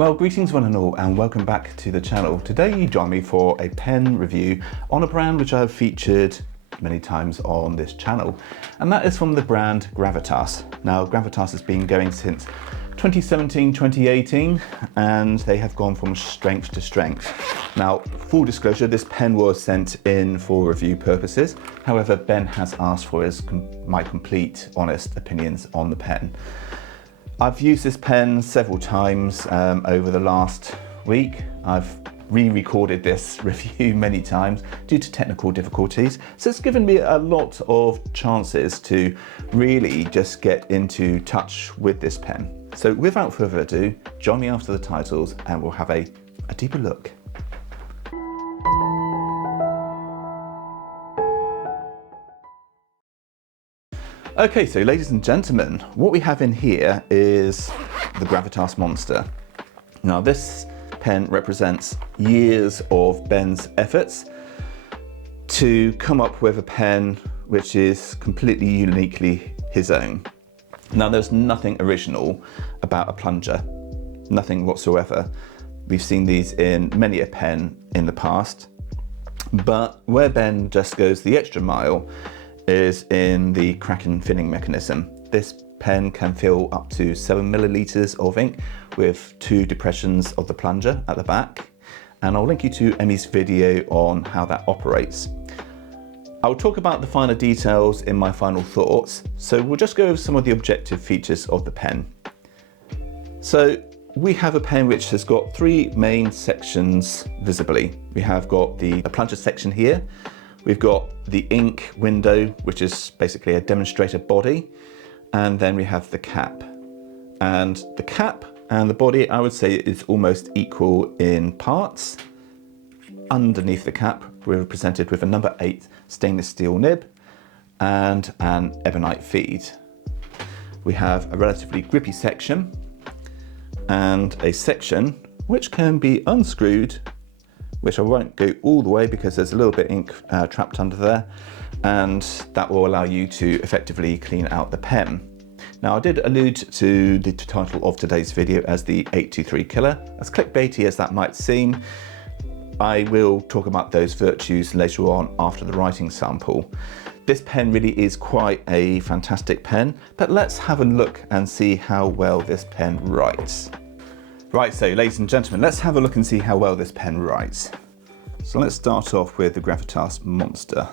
Well, greetings one and all, and welcome back to the channel. Today you join me for a pen review on a brand which I've featured many times on this channel, and that is from the brand Gravitas. Now, Gravitas has been going since 2017-2018, and they have gone from strength to strength. Now, full disclosure, this pen was sent in for review purposes. However, Ben has asked for my complete, honest opinions on the pen. I've used this pen several times over the last week. I've re-recorded this review many times due to technical difficulties. So it's given me a lot of chances to really just get into touch with this pen. So without further ado, join me after the titles and we'll have a deeper look. Okay, so ladies and gentlemen, what we have in here is the Gravitas Monster. Now this pen represents years of Ben's efforts to come up with a pen which is completely uniquely his own. Now there's nothing original about a plunger, nothing whatsoever. We've seen these in many a pen in the past, but where Ben just goes the extra mile is in the crack and filling mechanism. This pen can fill up to 7 milliliters of ink with 2 depressions of the plunger at the back, and I'll link you to Emmy's video on how that operates. I'll talk about the finer details in my final thoughts, so we'll just go over some of the objective features of the pen. So we have a pen which has got 3 main sections visibly. We have got the plunger section here. We've got the ink window, which is basically a demonstrator body, and then we have the cap. And the cap and the body, I would say, is almost equal in parts. Underneath the cap, we're presented with a number 8 stainless steel nib and an ebonite feed. We have a relatively grippy section and a section which can be unscrewed, which I won't go all the way because there's a little bit of ink trapped under there, and that will allow you to effectively clean out the pen. Now, I did allude to the title of today's video as the 823 killer. As clickbaity as that might seem, I will talk about those virtues later on after the writing sample. This pen really is quite a fantastic pen, but let's have a look and see how well this pen writes. Right, so ladies and gentlemen, let's have a look and see how well this pen writes. So let's start off with the Gravitas Monster.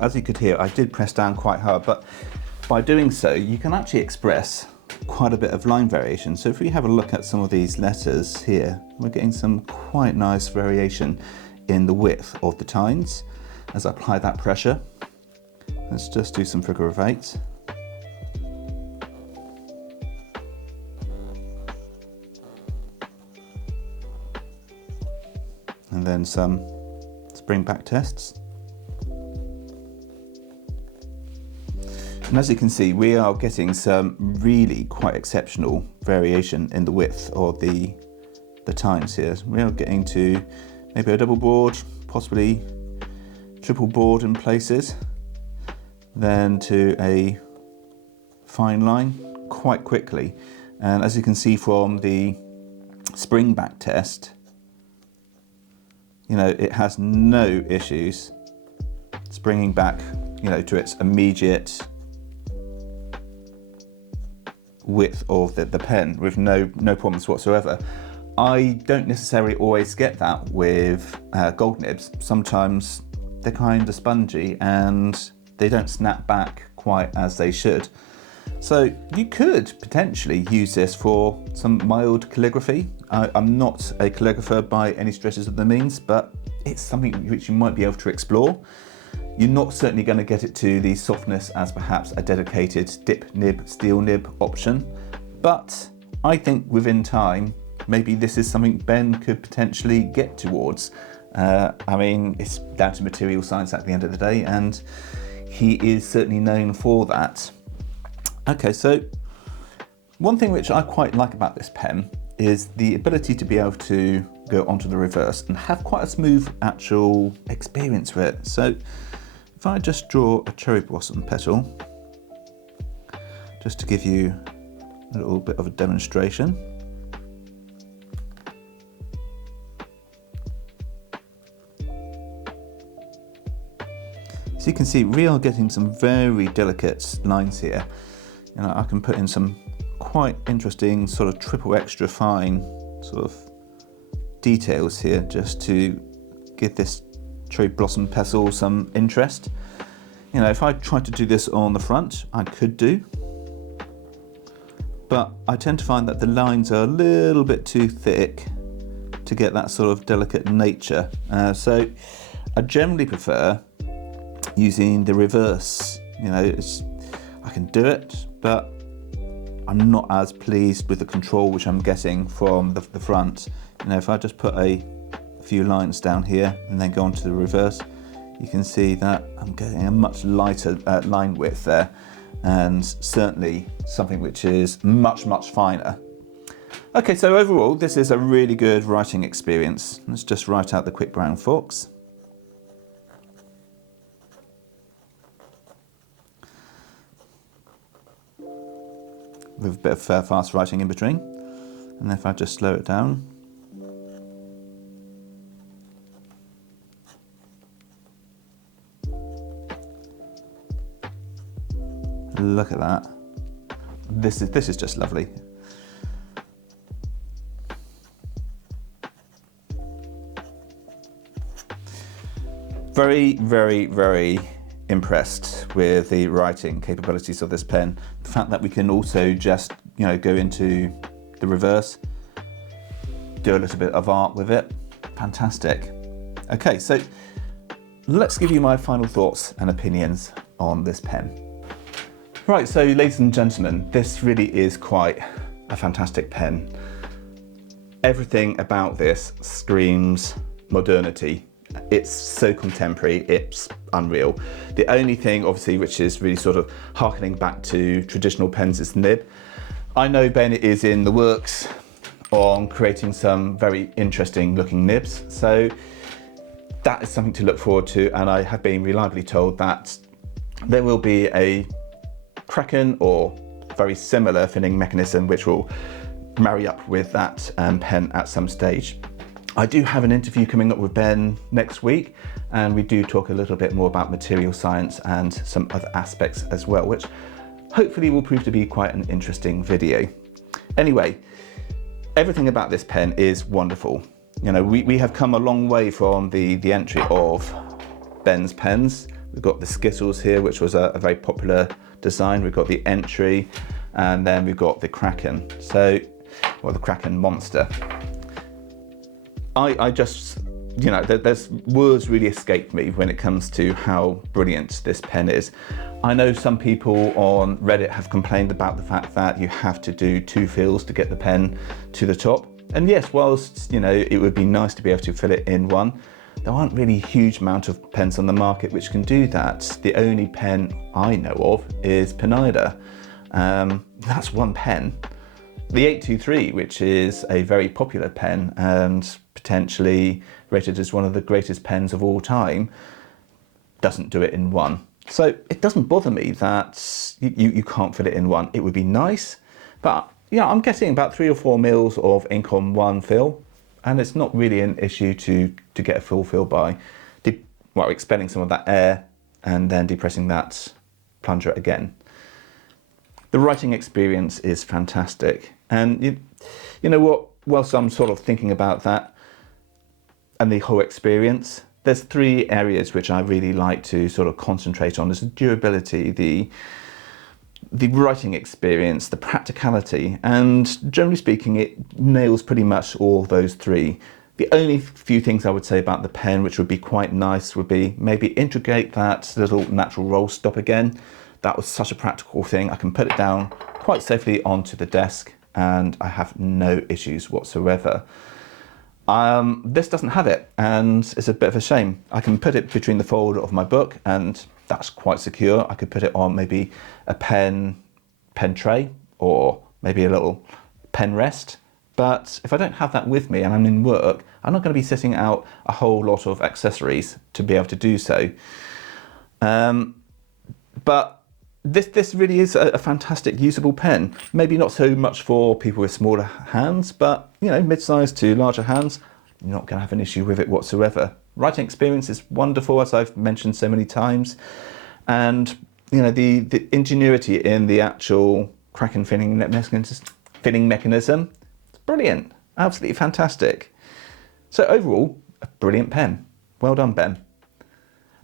As you could hear, I did press down quite hard, but by doing so, you can actually express quite a bit of line variation. So if we have a look at some of these letters here, we're getting some quite nice variation in the width of the tines as I apply that pressure. Let's just do some figure of 8. And then some spring back tests. And as you can see, we are getting some really quite exceptional variation in the width of the tines here. We are getting to maybe a double board, possibly triple board in places, then to a fine line quite quickly. And as you can see from the spring back test, you know, it has no issues springing back, you know, to its immediate width of the pen with no problems whatsoever. I don't necessarily always get that with gold nibs. Sometimes they're kind of spongy and they don't snap back quite as they should. So you could potentially use this for some mild calligraphy. I'm not a calligrapher by any stretches of the means, but it's something which you might be able to explore. You're not certainly going to get it to the softness as perhaps a dedicated dip nib, steel nib option, but I think within time, maybe this is something Ben could potentially get towards. I mean, it's down to material science at the end of the day, and he is certainly known for that. Okay, so one thing which I quite like about this pen is the ability to be able to go onto the reverse and have quite a smooth actual experience with it. So if I just draw a cherry blossom petal, just to give you a little bit of a demonstration. So you can see we are getting some very delicate lines here. You know, I can put in some quite interesting sort of triple extra fine sort of details here just to give this cherry blossom petal some interest. You know, if I tried to do this on the front, I could do, but I tend to find that the lines are a little bit too thick to get that sort of delicate nature. So I generally prefer using the reverse. You know, I can do it, but I'm not as pleased with the control which I'm getting from the front. You know, if I just put a few lines down here and then go on to the reverse, you can see that I'm getting a much lighter line width there, and certainly something which is much, much finer. Okay, so overall, this is a really good writing experience. Let's just write out the quick brown fox. With a bit of fast writing in between. And if I just slow it down. Look at that. This is just lovely. Very, very, very impressed with the writing capabilities of this pen. The fact that we can also just, you know, go into the reverse, do a little bit of art with it. Fantastic. Okay, so let's give you my final thoughts and opinions on this pen. Right, so ladies and gentlemen, this really is quite a fantastic pen. Everything about this screams modernity. It's so contemporary, it's unreal. The only thing, obviously, which is really sort of harkening back to traditional pens is the nib. I know Ben is in the works on creating some very interesting looking nibs, so that is something to look forward to, and I have been reliably told that there will be a Kraken or very similar finning mechanism which will marry up with that pen at some stage. I do have an interview coming up with Ben next week, and we do talk a little bit more about material science and some other aspects as well, which hopefully will prove to be quite an interesting video. Anyway, everything about this pen is wonderful. You know, we have come a long way from the entry of Ben's pens. We've got the Skittles here, which was a very popular design. We've got the entry, and then we've got the Kraken. So, well, the Kraken monster. I just, you know, there's words really escape me when it comes to how brilliant this pen is. I know some people on Reddit have complained about the fact that you have to do 2 fills to get the pen to the top. And yes, whilst, you know, it would be nice to be able to fill it in one, there aren't really a huge amount of pens on the market which can do that. The only pen I know of is Pinida. That's one pen. The 823, which is a very popular pen and potentially rated as one of the greatest pens of all time, doesn't do it in one. So it doesn't bother me that you can't fit it in one. It would be nice, but yeah, I'm getting about 3 or 4 mils of ink on one fill, and it's not really an issue to get a full fill by expelling some of that air and then depressing that plunger again. The writing experience is fantastic, and you know what, whilst I'm sort of thinking about that and the whole experience, there's 3 areas which I really like to sort of concentrate on. There's the durability, the writing experience, the practicality, and generally speaking, it nails pretty much all those 3. The only few things I would say about the pen which would be quite nice would be maybe integrate that little natural roll stop again. That was such a practical thing. I can put it down quite safely onto the desk and I have no issues whatsoever. This doesn't have it, and it's a bit of a shame. I can put it between the fold of my book and that's quite secure. I could put it on maybe a pen tray or maybe a little pen rest, but if I don't have that with me and I'm in work, I'm not going to be setting out a whole lot of accessories to be able to do so. But this really is a fantastic usable pen. Maybe not so much for people with smaller hands, but you know, mid-sized to larger hands, you're not going to have an issue with it whatsoever. Writing experience is wonderful, as I've mentioned so many times, and you know, the ingenuity in the actual crack and filling mechanism, it's brilliant, absolutely fantastic. So overall, a brilliant pen. Well done, Ben.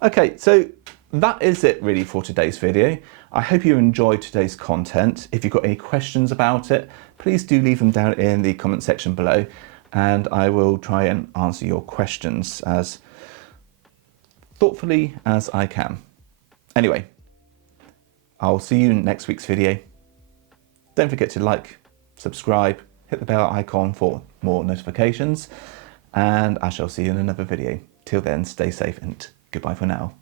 Okay, so that is it really for today's video. I hope you enjoyed today's content. If you've got any questions about it, please do leave them down in the comment section below, and I will try and answer your questions as thoughtfully as I can. Anyway, I'll see you in next week's video. Don't forget to like, subscribe, hit the bell icon for more notifications, and I shall see you in another video. Till then, stay safe and goodbye for now.